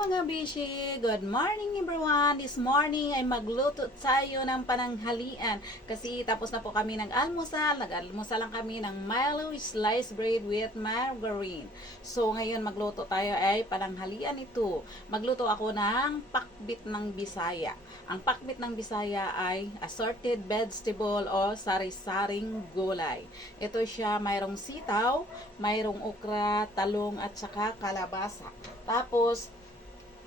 mga bishi! Good morning everyone! This morning ay magluto tayo ng pananghalian kasi tapos na po kami nag-almusal. Nag-almusal lang kami ng Milo sliced bread with margarine. So ngayon magluto tayo ay pananghalian ito. Magluto ako ng pakbit ng Bisaya. Ang pakbit ng Bisaya ay assorted vegetable o sari-saring gulay. Ito siya, mayroong sitaw, mayroong okra, talong at saka kalabasa. Tapos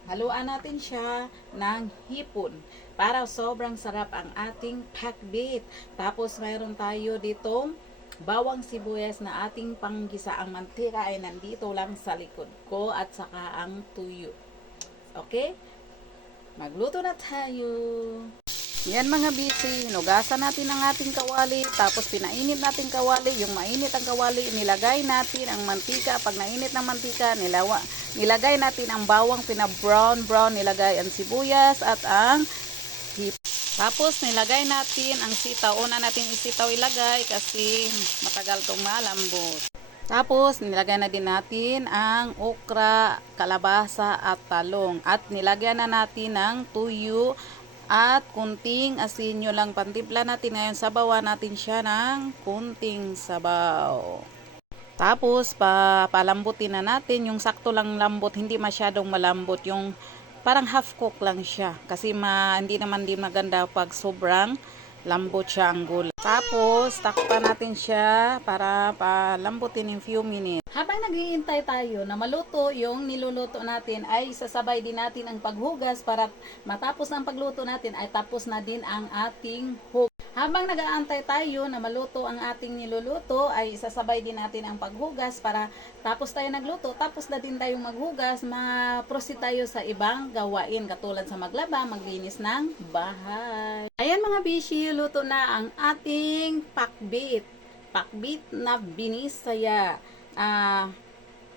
haluan natin siya ng hipon para sobrang sarap ang ating pakbit. Tapos mayroon tayo ditong bawang sibuyas na ating panggisa. Ang mantika ay nandito lang sa likod ko at saka ang tuyo. Okay? Magluto na tayo. Yan mga bisi, hinugasan natin ang ating kawali, tapos pinainit natin kawali, yung mainit ang kawali, nilagay natin ang mantika. Pag nainit ng mantika, nilagay natin ang bawang, pina-brown, nilagay ang sibuyas at ang hip. Tapos nilagay natin ang sitaw. Una natin isitaw ilagay kasi matagal itong malambot. Tapos nilagay na din natin ang okra, kalabasa at talong. At nilagyan na natin ng tuyo at kunting asin. Nyo lang pantimpla natin. Ngayon sabawan natin siya ng kunting sabaw. Tapos palambutin na natin yung sakto lang lambot, hindi masyadong malambot, yung parang half cook lang siya kasi hindi naman din maganda pag sobrang lambot siya ang gulay. Tapos takpan natin siya para palambutin in few minutes. Habang naghihintay tayo na maluto yung niluluto natin, ay sasabay din natin ang paghugas para matapos ng pagluto natin ay tapos na din ang ating hugas. Habang nag-aantay tayo na maluto ang ating niluluto, ay sasabay din natin ang paghugas para tapos tayo nagluto, tapos na din tayong maghugas, ma-proceed tayo sa ibang gawain katulad sa maglaba, maglinis ng bahay. Ayan mga bishi, luto na ang ating pakbit. Pakbit na Binisaya.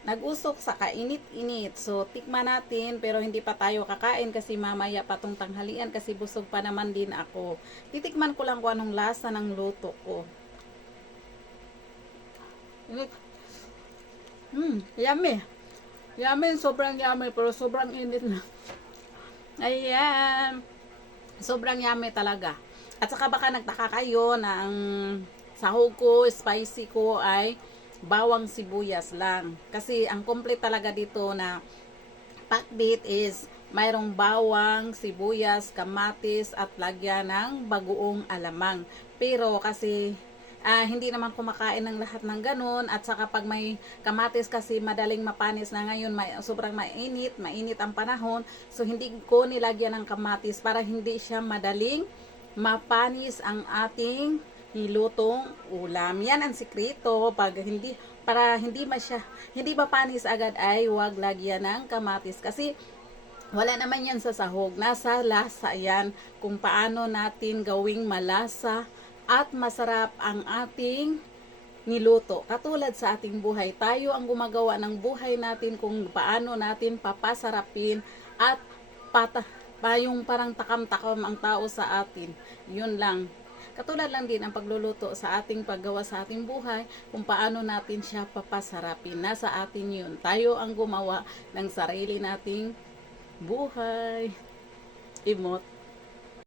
Nag-usok sa kainit-init. So, tikman natin, pero hindi pa tayo kakain kasi mamaya pa tong tanghalian kasi busog pa naman din ako. Titikman ko lang kung anong lasa ng luto ko. Yummy. Yummy, sobrang yummy, pero sobrang init na. Ayan. Sobrang yummy talaga. At saka baka nagtaka kayo na ang sahog ko, spicy ko ay bawang sibuyas lang. Kasi ang complete talaga dito na pakbit is mayroong bawang, sibuyas, kamatis at lagyan ng bagoong alamang. Pero kasi hindi naman kumakain ng lahat ng ganun, at saka pag may kamatis kasi madaling mapanis na ngayon, sobrang mainit ang panahon, so hindi ko nilagyan ng kamatis para hindi siya madaling mapanis ang ating nilutong ulam. Yan ang sikreto, para hindi mapanis agad ay huwag lagyan ng kamatis kasi wala naman yan sa sahog. Nasa lasa yan kung paano natin gawing malasa at masarap ang ating niluto. Katulad sa ating buhay, tayo ang gumagawa ng buhay natin kung paano natin papasarapin at yung parang takam-takam ang tao sa atin. Yun lang. Katulad lang din ang pagluluto sa ating paggawa sa ating buhay, kung paano natin siya papasarapin. Nasa atin yun. Tayo ang gumawa ng sarili nating buhay. Imot.